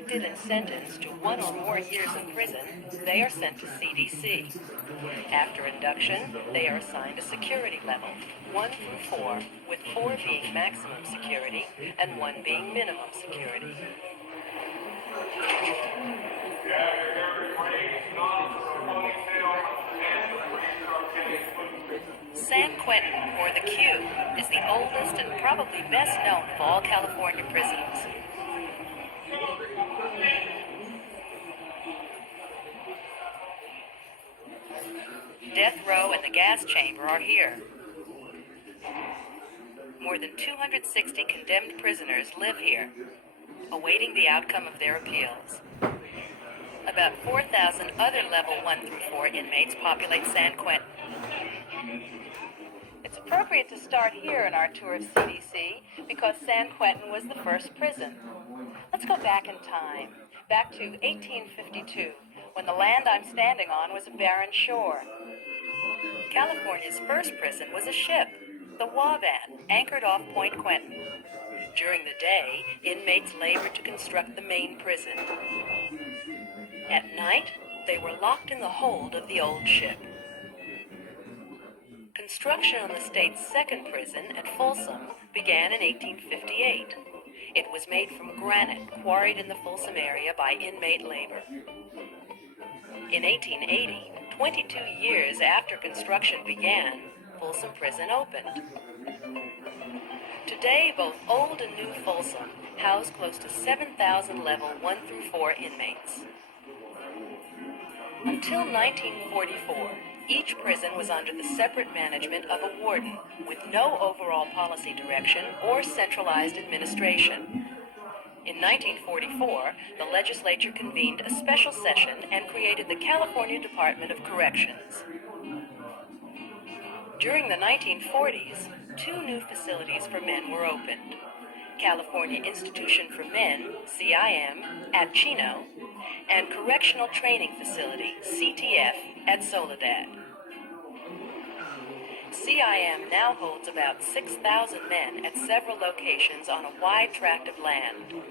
convicted and sentenced to 1 or more years in prison, they are sent to CDC. After induction, they are assigned a security level, 1 through 4, with 4 being maximum security and 1 being minimum security. San Quentin, or the Q, is the oldest and probably best known of all California prisons. Death row and the gas chamber are here. More than 260 condemned prisoners live here, awaiting the outcome of their appeals. About 4,000 other level 1 through 4 inmates populate San Quentin. It's appropriate to start here in our tour of CDC because San Quentin was the first prison. Let's go back in time, back to 1852, when the land I'm standing on was a barren shore. California's first prison was a ship, the Wabash, anchored off Point Quentin. During the day, inmates labored to construct the main prison. At night, they were locked in the hold of the old ship. Construction on the state's second prison at Folsom began in 1858. It was made from granite quarried in the Folsom area by inmate labor. In 1880, 22 years after construction began, Folsom Prison opened. Today, both old and new Folsom house close to 7,000 level 1 through 4 inmates. Until 1944, each prison was under the separate management of a warden with no overall policy direction or centralized administration. In 1944, the legislature convened a special session and created the California Department of Corrections. During the 1940s, 2 new facilities for men were opened: California Institution for Men, CIM, at Chino, and Correctional Training Facility, CTF, at Soledad. CIM now holds about 6,000 men at several locations on a wide tract of land.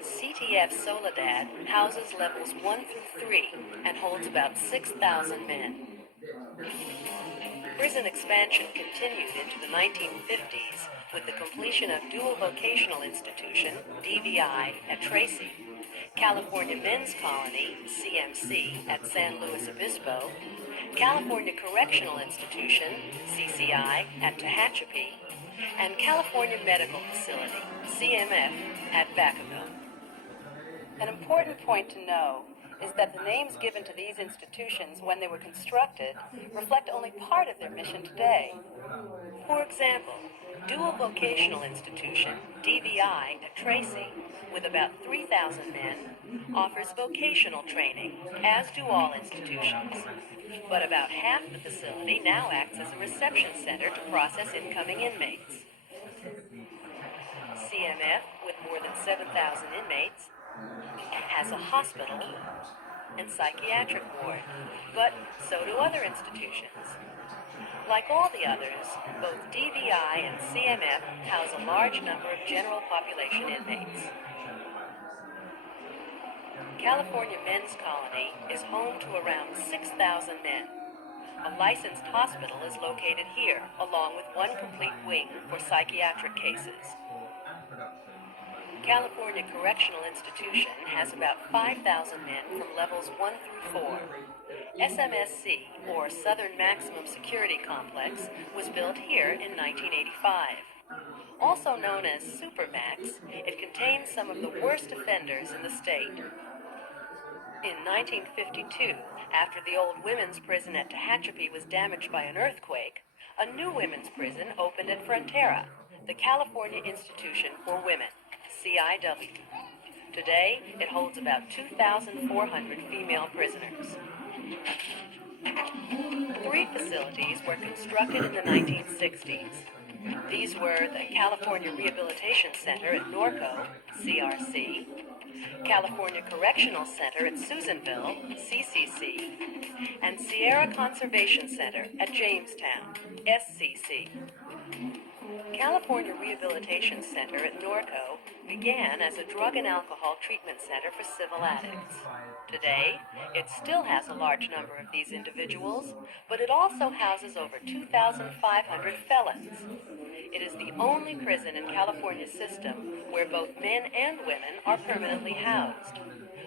CTF Soledad houses levels 1 through 3 and holds about 6,000 men. Prison expansion continued into the 1950s with the completion of Dual Vocational Institution, DVI, at Tracy, California Men's Colony, CMC, at San Luis Obispo, California Correctional Institution, CCI, at Tehachapi, and California Medical Facility, CMF, at Vacaville. An important point to know is that the names given to these institutions when they were constructed reflect only part of their mission today. For example, Dual Vocational Institution, DVI, at Tracy, with about 3,000 men, offers vocational training, as do all institutions. But about half the facility now acts as a reception center to process incoming inmates. CMF, with more than 7,000 inmates, has a hospital and psychiatric ward, but so do other institutions. Like all the others, both DVI and CMF house a large number of general population inmates. California Men's Colony is home to around 6,000 men. A licensed hospital is located here, along with 1 complete wing for psychiatric cases. California Correctional Institution has about 5,000 men from levels 1 through 4. SMSC, or Southern Maximum Security Complex, was built here in 1985. Also known as Supermax, it contains some of the worst offenders in the state. In 1952, after the old women's prison at Tehachapi was damaged by an earthquake, a new women's prison opened at Frontera, the California Institution for Women, CIW. Today, it holds about 2,400 female prisoners. 3 facilities were constructed in the 1960s. These were the California Rehabilitation Center at Norco, CRC, California Correctional Center at Susanville, CCC, and Sierra Conservation Center at Jamestown, SCC. California Rehabilitation Center at Norco began as a drug and alcohol treatment center for civil addicts. Today, it still has a large number of these individuals, but it also houses over 2,500 felons. It is the only prison in California's system where both men and women are permanently housed.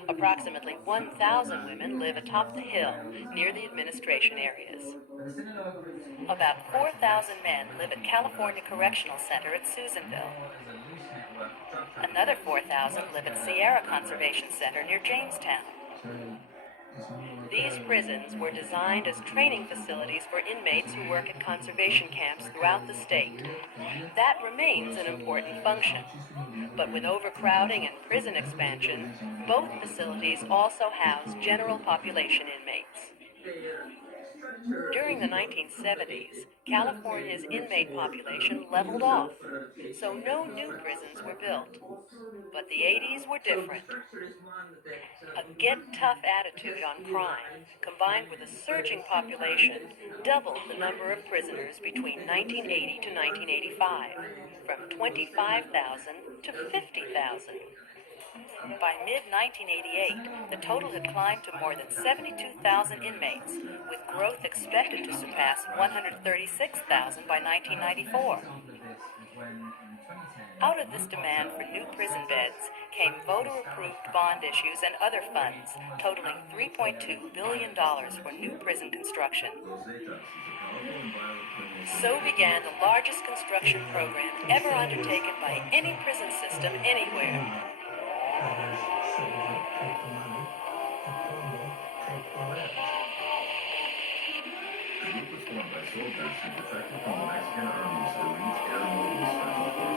Approximately 1,000 women live atop the hill near the administration areas. About 4,000 men live at California Correctional Center at Susanville. Another 4,000 live at Sierra Conservation Center near Jamestown. These prisons were designed as training facilities for inmates who work at conservation camps throughout the state. That remains an important function. But with overcrowding and prison expansion, both facilities also house general population inmates. During the 1970s, California's inmate population leveled off, so no new prisons were built. But the 80s were different. A get-tough attitude on crime, combined with a surging population, doubled the number of prisoners between 1980 to 1985, from 25,000 to 50,000. By mid-1988, the total had climbed to more than 72,000 inmates, with growth expected to surpass 136,000 by 1994. Out of this demand for new prison beds came voter-approved bond issues and other funds, totaling $3.2 billion for new prison construction. So began the largest construction program ever undertaken by any prison system anywhere. The group was formed by soldiers who defected from the Mexican Army's elite airborne special forces.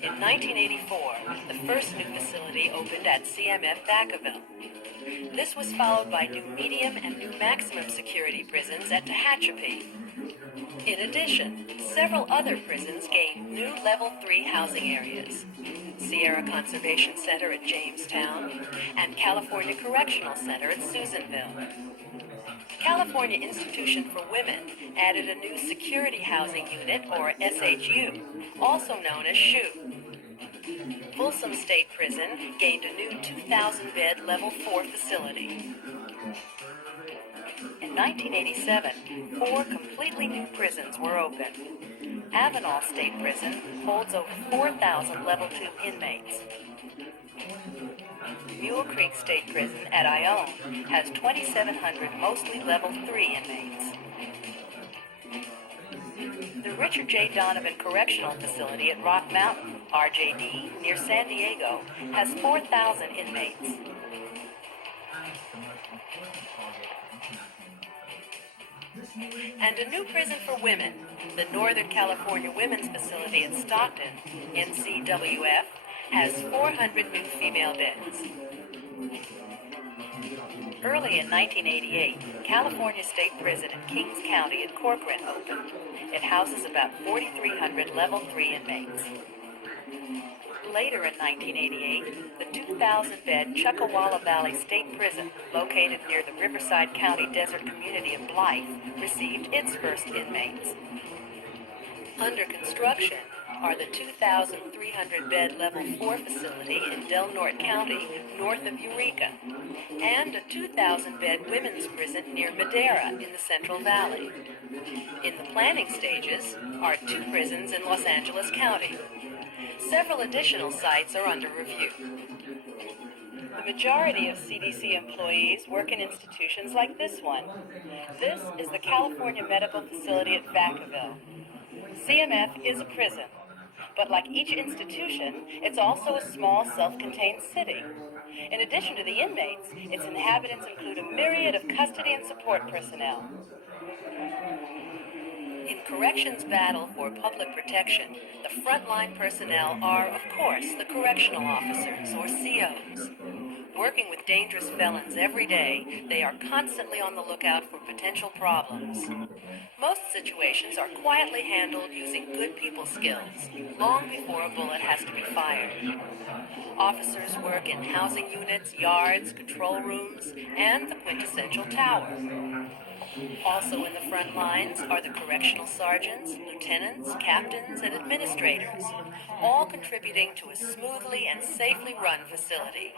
In 1984, the first new facility opened at CMF Vacaville. This was followed by new medium and new maximum security prisons at Tehachapi. In addition, several other prisons gained new Level 3 housing areas: Sierra Conservation Center at Jamestown and California Correctional Center at Susanville. California Institution for Women added a new Security Housing Unit, or SHU, also known as SHU. Folsom State Prison gained a new 2,000-bed Level 4 facility. In 1987, 4 completely new prisons were opened. Avenal State Prison holds over 4,000 Level 2 inmates. Mule Creek State Prison at Ione has 2,700 mostly Level 3 inmates. The Richard J. Donovan Correctional Facility at Rock Mountain, RJD, near San Diego, has 4,000 inmates. And a new prison for women, the Northern California Women's Facility at Stockton, NCWF, has 400 new female beds. Early in 1988, California State Prison in Kings County at Corcoran opened. It houses about 4,300 Level 3 inmates. Later in 1988, the 2,000-bed Chuckawalla Valley State Prison, located near the Riverside County Desert community of Blythe, received its first inmates. Under construction are the 2,300-bed Level 4 facility in Del Norte County, north of Eureka, and a 2,000-bed women's prison near Madera in the Central Valley. In the planning stages are 2 prisons in Los Angeles County. Several additional sites are under review. The majority of CDC employees work in institutions like this one. This is the California Medical Facility at Vacaville. CMF is a prison, but like each institution, it's also a small, self-contained city. In addition to the inmates, its inhabitants include a myriad of custody and support personnel. In corrections battle for public protection, the frontline personnel are, of course, the correctional officers, or COs. Working with dangerous felons every day, they are constantly on the lookout for potential problems. Most situations are quietly handled using good people skills, long before a bullet has to be fired. Officers work in housing units, yards, control rooms, and the quintessential tower. Also in the front lines are the correctional sergeants, lieutenants, captains, and administrators, all contributing to a smoothly and safely run facility.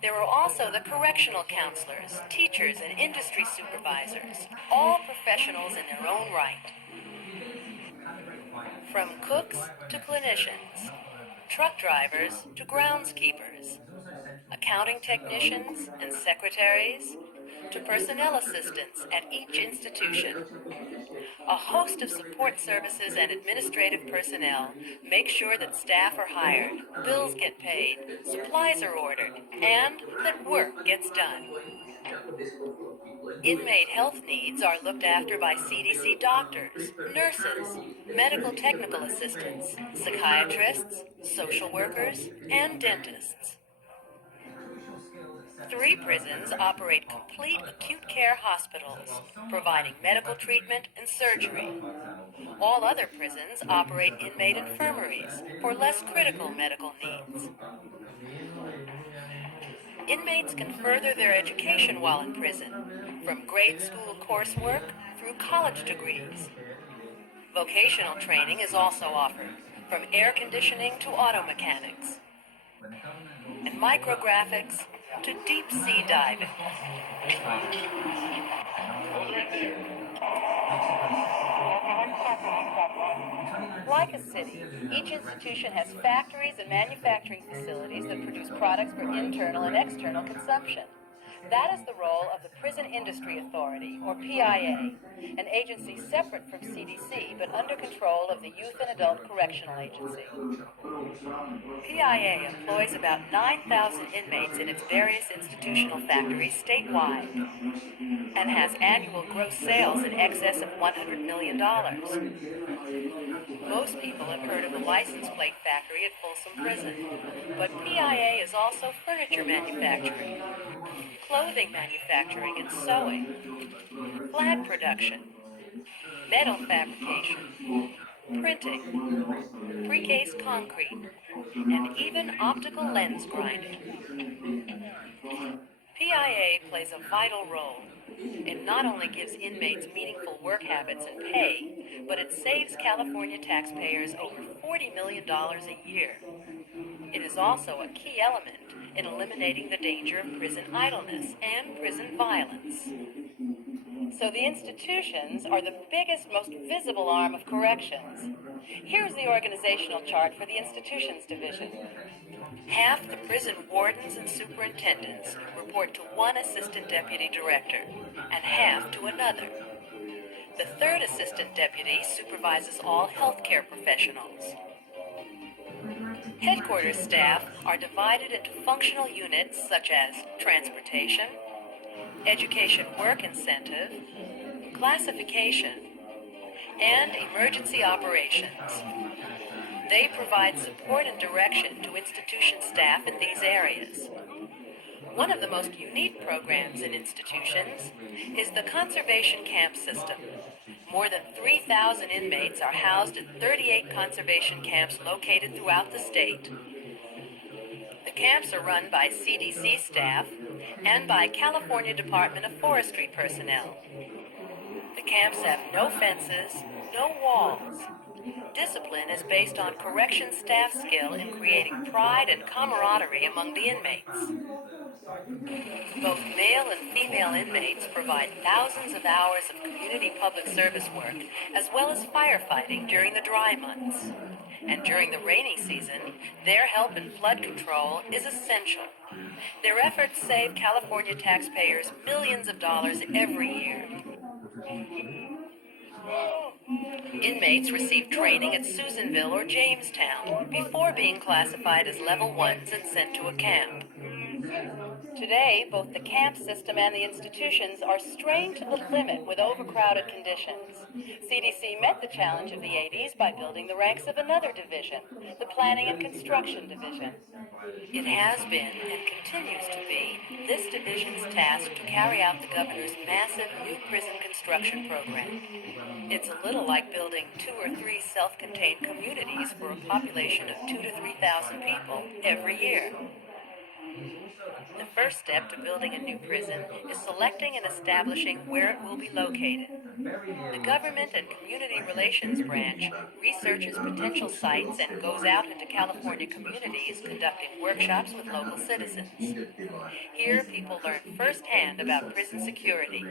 There are also the correctional counselors, teachers, and industry supervisors, all professionals in their own right. From cooks to clinicians, truck drivers to groundskeepers, accounting technicians and secretaries, to personnel assistants at each institution. A host of support services and administrative personnel make sure that staff are hired, bills get paid, supplies are ordered, and that work gets done. Inmate health needs are looked after by CDC doctors, nurses, medical technical assistants, psychiatrists, social workers, and dentists. 3 prisons operate complete acute care hospitals, providing medical treatment and surgery. All other prisons operate inmate infirmaries for less critical medical needs. Inmates can further their education while in prison, from grade school coursework through college degrees. Vocational training is also offered, from air conditioning to auto mechanics, and micrographics to deep sea diving. Like a city, each institution has factories and manufacturing facilities that produce products for internal and external consumption. That is the role of the Prison Industry Authority, or PIA, an agency separate from CDC but under control of the Youth and Adult Correctional Agency. PIA employs about 9,000 inmates in its various institutional factories statewide and has annual gross sales in excess of $100 million. Most people have heard of the license plate factory at Folsom Prison, but PIA is also furniture manufacturing, clothing manufacturing and sewing, flag production, metal fabrication, printing, precast concrete, and even optical lens grinding. PIA plays a vital role. It not only gives inmates meaningful work habits and pay, but it saves California taxpayers over $40 million a year. It is also a key element in eliminating the danger of prison idleness and prison violence. So the institutions are the biggest, most visible arm of corrections. Here's the organizational chart for the institutions division. Half the prison wardens and superintendents report to one assistant deputy director, and half to another. The third assistant deputy supervises all healthcare professionals. Headquarters staff are divided into functional units such as transportation, education work incentive, classification, and emergency operations. They provide support and direction to institution staff in these areas. One of the most unique programs in institutions is the conservation camp system. More than 3,000 inmates are housed in 38 conservation camps located throughout the state. The camps are run by CDC staff and by California Department of Forestry personnel. The camps have no fences, no walls. Discipline is based on correction staff skill in creating pride and camaraderie among the inmates. Both male and female inmates provide thousands of hours of community public service work, as well as firefighting during the dry months. And during the rainy season, their help in flood control is essential. Their efforts save California taxpayers millions of dollars every year. Inmates receive training at Susanville or Jamestown before being classified as level 1s and sent to a camp. Today, both the camp system and the institutions are strained to the limit with overcrowded conditions. CDC met the challenge of the 80s by building the ranks of another division, the Planning and Construction Division. It has been, and continues to be, this division's task to carry out the governor's massive new prison construction program. It's a little like building 2 or 3 self-contained communities for a population of 2,000 to 3,000 people every year. The first step to building a new prison is selecting and establishing where it will be located. The Government and Community Relations Branch researches potential sites and goes out into California communities conducting workshops with local citizens. Here, people learn firsthand about prison security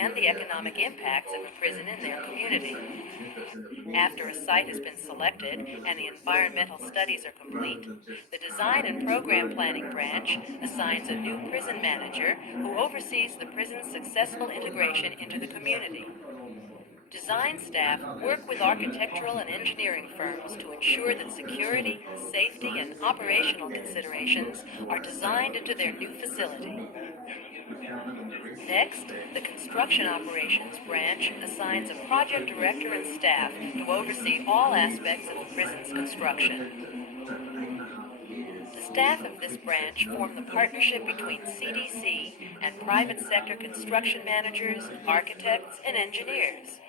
and the economic impacts of a prison in their community. After a site has been selected and the environmental studies are complete, the Design and Program Planning Branch assigns a new prison manager who oversees the prison's successful integration into the community. Design staff work with architectural and engineering firms to ensure that security, safety, and operational considerations are designed into their new facility. Next, the Construction Operations Branch assigns a project director and staff to oversee all aspects of the prison's construction. The staff of this branch form the partnership between CDC and private sector construction managers, architects, and engineers.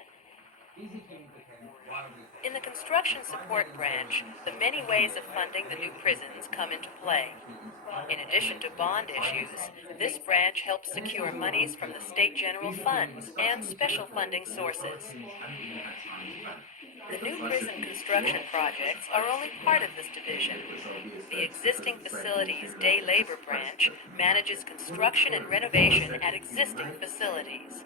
In the Construction Support Branch, the many ways of funding the new prisons come into play. In addition to bond issues, this branch helps secure monies from the state general funds and special funding sources. The new prison construction projects are only part of this division. The existing facilities day labor branch manages construction and renovation at existing facilities.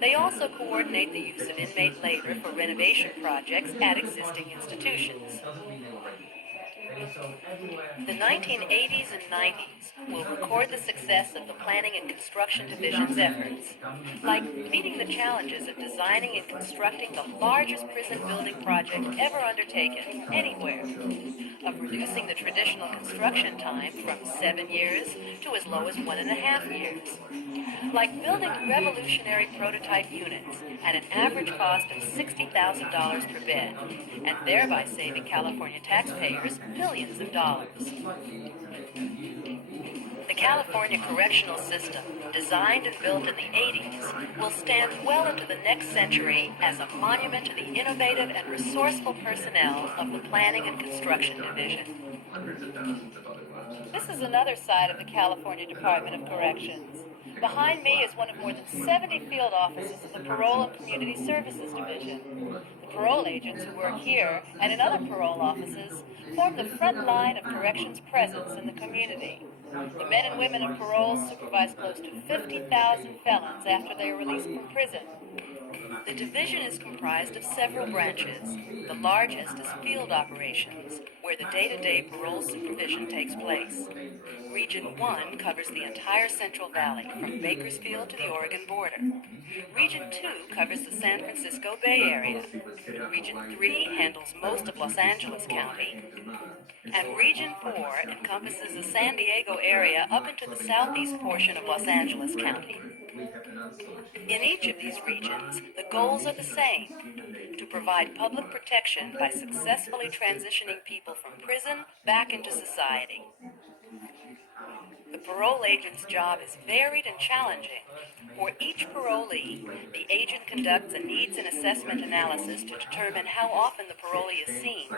They also coordinate the use of inmate labor for renovation projects at existing institutions. The 1980s and 90s will record the success of the Planning and Construction Division's efforts, like meeting the challenges of designing and constructing the largest prison building project ever undertaken anywhere, of reducing the traditional construction time from 7 years to as low as 1.5 years, like building revolutionary prototype units at an average cost of $60,000 per bed, and thereby saving California taxpayers millions of dollars. The California correctional system, designed and built in the 80s, will stand well into the next century as a monument to the innovative and resourceful personnel of the Planning and Construction Division. This is another side of the California Department of Corrections. Behind me is one of more than 70 field offices of the Parole and Community Services Division. The parole agents who work here and in other parole offices form the front line of corrections presence in the community. The men and women of parole supervise close to 50,000 felons after they are released from prison. The division is comprised of several branches. The largest is field operations, where the day-to-day parole supervision takes place. Region 1 covers the entire Central Valley, from Bakersfield to the Oregon border. Region 2 covers the San Francisco Bay Area. Region 3 handles most of Los Angeles County. And Region 4 encompasses the San Diego area up into the southeast portion of Los Angeles County. In each of these regions, the goals are the same: to provide public protection by successfully transitioning people from prison back into society. The parole agent's job is varied and challenging. For each parolee, the agent conducts a needs and assessment analysis to determine how often the parolee is seen,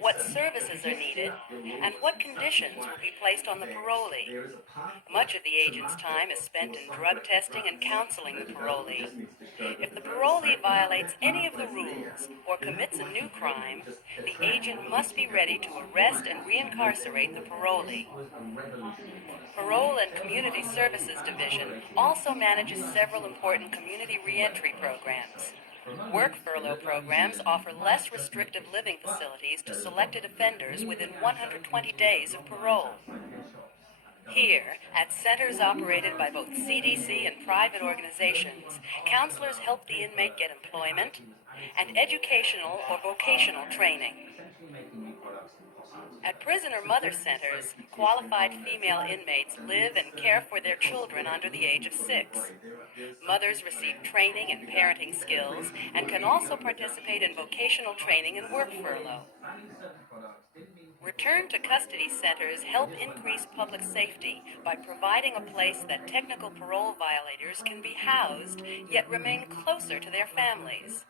what services are needed, and what conditions will be placed on the parolee. Much of the agent's time is spent in drug testing and counseling the parolee. If the parolee violates any of the rules or commits a new crime, the agent must be ready to arrest and reincarcerate the parolee. Parole and Community Services Division also manages several important community reentry programs. Work furlough programs offer less restrictive living facilities to selected offenders within 120 days of parole. Here, at centers operated by both CDC and private organizations, counselors help the inmate get employment and educational or vocational training. At prisoner mother centers, qualified female inmates live and care for their children under the age of 6. Mothers receive training in parenting skills and can also participate in vocational training and work furlough. Return to custody centers help increase public safety by providing a place that technical parole violators can be housed yet remain closer to their families.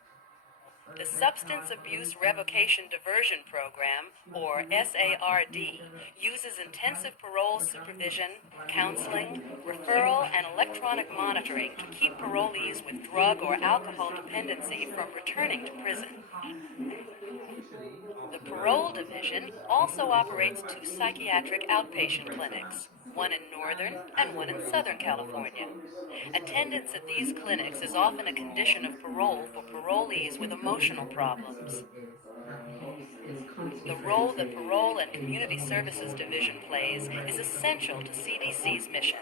The Substance Abuse Revocation Diversion Program, or SARD, uses intensive parole supervision, counseling, referral, and electronic monitoring to keep parolees with drug or alcohol dependency from returning to prison. The Parole Division also operates 2 psychiatric outpatient clinics, one in Northern and one in Southern California. Attendance at these clinics is often a condition of parole for parolees with emotional problems. The role the Parole and Community Services Division plays is essential to CDC's mission.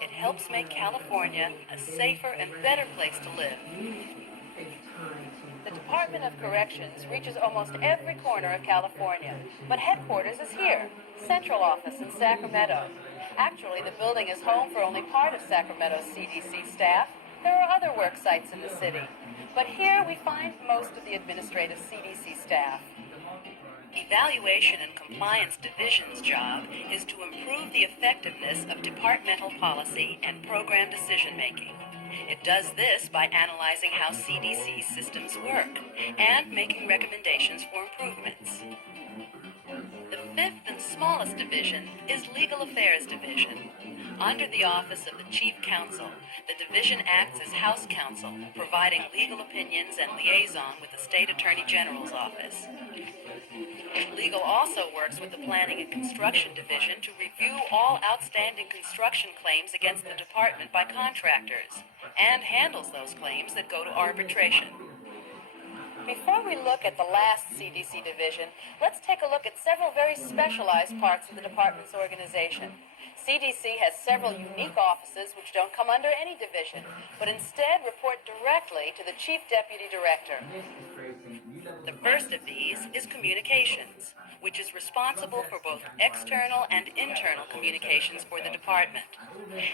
It helps make California a safer and better place to live. The Department of Corrections reaches almost every corner of California, but headquarters is here, central office in Sacramento. Actually, the building is home for only part of Sacramento's CDC staff. There are other work sites in the city, but here we find most of the administrative CDC staff. Evaluation and Compliance Division's job is to improve the effectiveness of departmental policy and program decision-making. It does this by analyzing how CDC systems work and making recommendations for improvements. The fifth and smallest division is Legal Affairs Division. Under the Office of the Chief Counsel, the division acts as House Counsel, providing legal opinions and liaison with the State Attorney General's office. Legal also works with the Planning and Construction Division to review all outstanding construction claims against the department by contractors and handles those claims that go to arbitration. Before we look at the last CDC division, let's take a look at several very specialized parts of the department's organization. CDC has several unique offices which don't come under any division, but instead report directly to the Chief Deputy Director. The first of these is Communications, which is responsible for both external and internal communications for the department.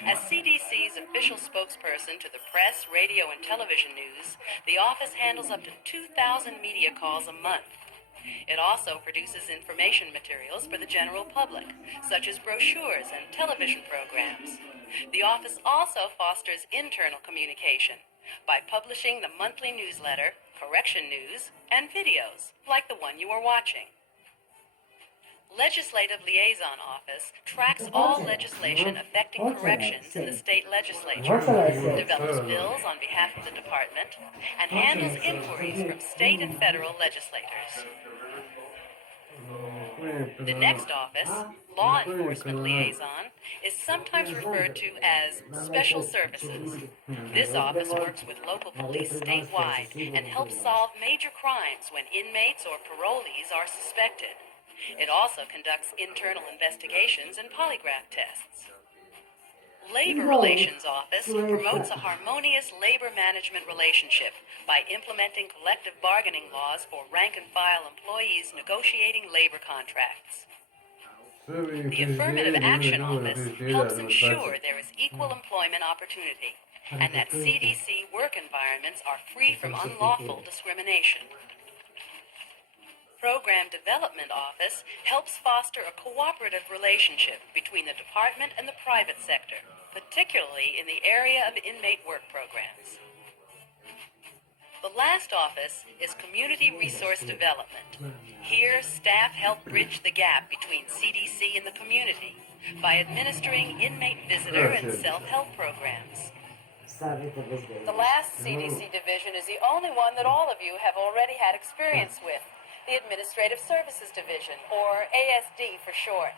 As CDC's official spokesperson to the press, radio, and television news, the office handles up to 2,000 media calls a month. It also produces information materials for the general public, such as brochures and television programs. The office also fosters internal communication by publishing the monthly newsletter, Correction News, and videos, like the one you are watching. Legislative Liaison Office tracks all legislation affecting corrections in the state legislature, develops bills on behalf of the department, and handles inquiries from state and federal legislators. The next office, Law Enforcement Liaison, is sometimes referred to as Special Services. This office works with local police statewide and helps solve major crimes when inmates or parolees are suspected. It also conducts internal investigations and polygraph tests. Labor Relations Office promotes a harmonious labor management relationship by implementing collective bargaining laws for rank-and-file employees negotiating labor contracts. The Affirmative Action Office helps ensure there is equal employment opportunity and that CDC work environments are free from unlawful discrimination. Program Development Office helps foster a cooperative relationship between the department and the private sector, particularly in the area of inmate work programs. The last office is Community Resource Development. Here, staff help bridge the gap between CDC and the community by administering inmate visitor and self-help programs. The last CDC division is the only one that all of you have already had experience with, the Administrative Services Division, or ASD for short.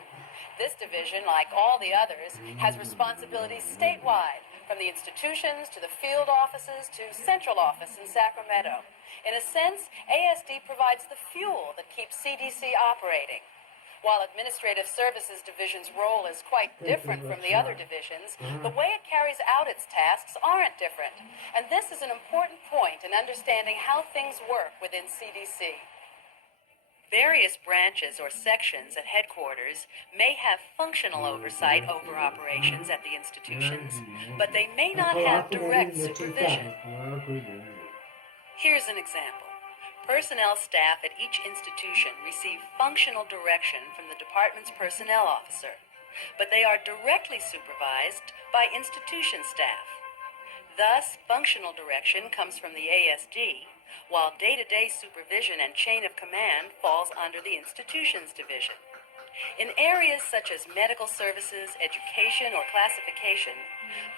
This division, like all the others, has responsibilities statewide, from the institutions to the field offices to central office in Sacramento. In a sense, ASD provides the fuel that keeps CDC operating. While Administrative Services Division's role is quite different from the other divisions, the way it carries out its tasks aren't different. And this is an important point in understanding how things work within CDC. Various branches or sections at headquarters may have functional oversight over operations at the institutions, but they may not have direct supervision. Here's an example. Personnel staff at each institution receive functional direction from the department's personnel officer, but they are directly supervised by institution staff. Thus, functional direction comes from the ASD, while day-to-day supervision and chain of command falls under the institutions division. In areas such as medical services, education, or classification,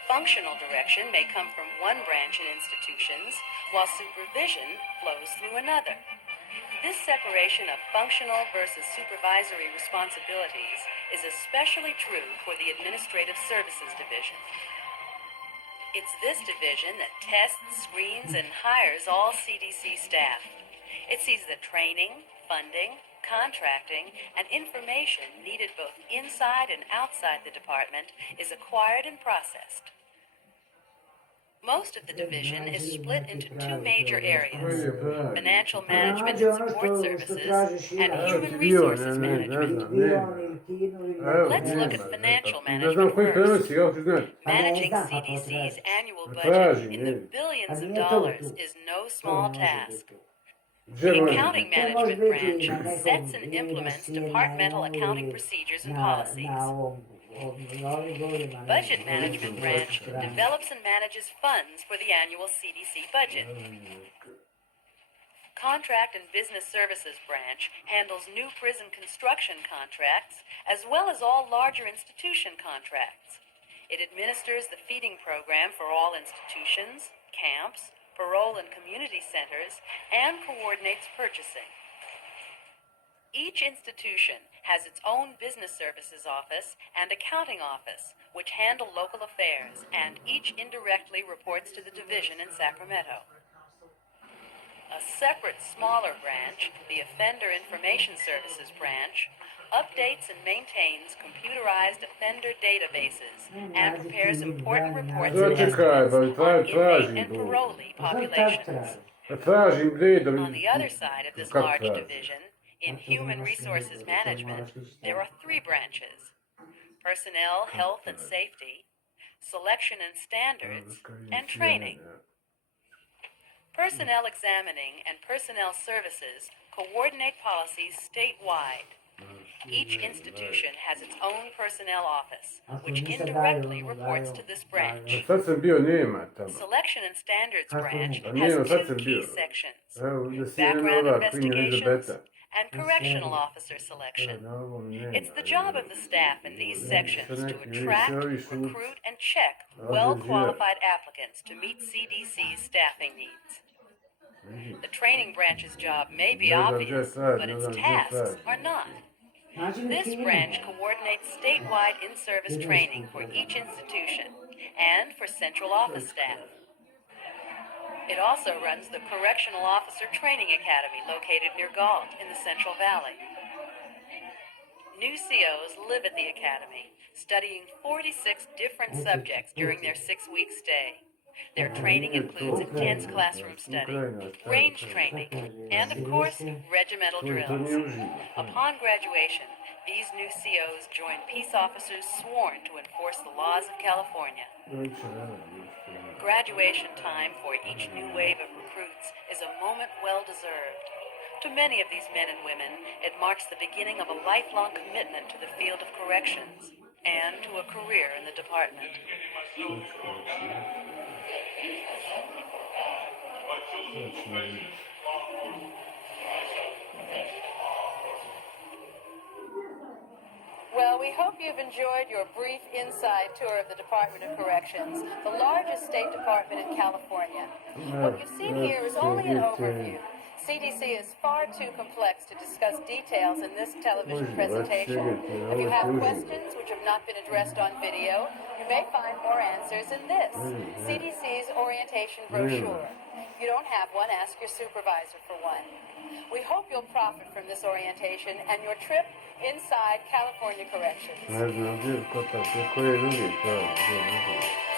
functional direction may come from one branch in institutions, while supervision flows through another. This separation of functional versus supervisory responsibilities is especially true for the Administrative Services Division. It's this division that tests, screens, and hires all CDC staff. It sees the training, funding, contracting, and information needed both inside and outside the department is acquired and processed. Most of the division is split into two major areas: financial management and support services, and human resources management. Let's look at financial management first. Managing CDC's annual budget in the billions of dollars is no small task. The Accounting Management Branch sets and implements departmental accounting procedures and policies. Budget Management Branch develops and manages funds for the annual CDC budget. Contract and Business Services Branch handles new prison construction contracts as well as all larger institution contracts. It administers the feeding program for all institutions, camps, parole and community centers, and coordinates purchasing. Each institution has its own business services office and accounting office, which handle local affairs, and each indirectly reports to the division in Sacramento. A separate, smaller branch, the Offender Information Services Branch, updates and maintains computerized offender databases and prepares important reports and estimates on inmate and parolee populations. On the other side of this large division, in Human Resources Management, there are three branches: Personnel, Health and Safety, Selection and Standards, and Training. Personnel Examining and Personnel Services coordinate policies statewide. Each institution has its own personnel office, which indirectly reports to this branch. Selection and Standards Branch has two key sections: background investigations and correctional officer selection. It's the job of the staff in these sections to attract, recruit, and check well-qualified applicants to meet CDC's staffing needs. The Training Branch's job may be obvious, but its tasks are not. This branch coordinates statewide in-service training for each institution and for central office staff. It also runs the Correctional Officer Training Academy located near Galt in the Central Valley. New COs live at the academy, studying 46 different subjects during their 6-week stay. Their training includes intense classroom study, range training, and of course, regimental drills. Upon graduation, these new COs join peace officers sworn to enforce the laws of California. Graduation time for each new wave of recruits is a moment well deserved. To many of these men and women, it marks the beginning of a lifelong commitment to the field of corrections and to a career in the department. Well, we hope you've enjoyed your brief inside tour of the Department of Corrections, the largest state department in California. What you've seen here is only an overview. CDC is far too complex to discuss details in this television What presentation. secret? If you have What questions which have not been addressed on video, you may find more answers in this Mm-hmm. CDC's orientation brochure. If you don't have one, ask your supervisor for one. We hope you'll profit from this orientation and your trip inside California Corrections. 早く乗ってる方ってこれるでしょ。